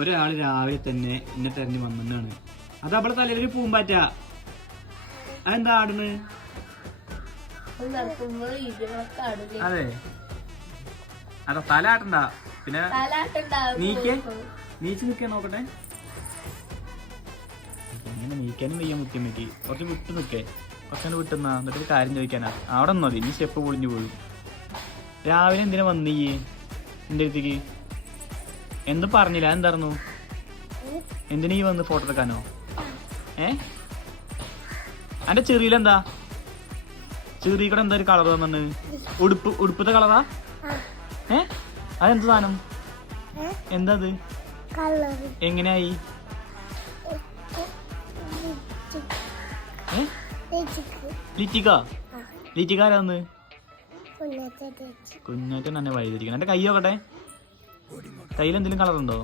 ഒരാള് രാവിലെ തന്നെ എന്നെ തെരഞ്ഞു വന്നാണ്. അത് അവളെ തലയിലൊരു പൂമ്പാറ്റ. അതെന്താ ആടുന്ന്? അതെ അതാ തല ആട്ടണ്ട. പിന്നെ നീച്ച് നിൽക്കാൻ നോക്കട്ടെ. ഇങ്ങനെ നീക്കാനും വയ്യ മുത്തിയമ്മയ്ക്ക്. കുറച്ച് വിട്ട് നിൽക്കേ, കുറച്ചങ്ങനെ വിട്ടുന്നാ. എന്നിട്ട് കാര്യം ചോദിക്കാനാ. അവിടെ നിന്നോ ഇനി സ്റ്റെപ്പ് പൊളിഞ്ഞു പോയി. രാവിലെ എന്തിനാ വന്നീ എൻ്റെ അടുത്തേക്ക്? എന്തും പറഞ്ഞില്ല. എന്തായിരുന്നു? എന്തിനാ ഈ വന്ന് ഫോട്ടോ എടുക്കാനോ? എൻ്റെ ചെറിയിലെന്താ? ചെറിയ കൂടെ എന്താ ഒരു കളർ വന്നു? ഉടുപ്പത്തെ കളറാ? അതെന്ത് സാധനം? എന്താ അത്? എങ്ങനെയായി? ലിറ്റിക്കാരാന്ന് കുഞ്ഞാറ്റൻ തന്നെ വഴിതിരിക്കണം. എന്റെ കൈ നോക്കട്ടെ. കയ്യിൽ എന്തെങ്കിലും കളറുണ്ടോ?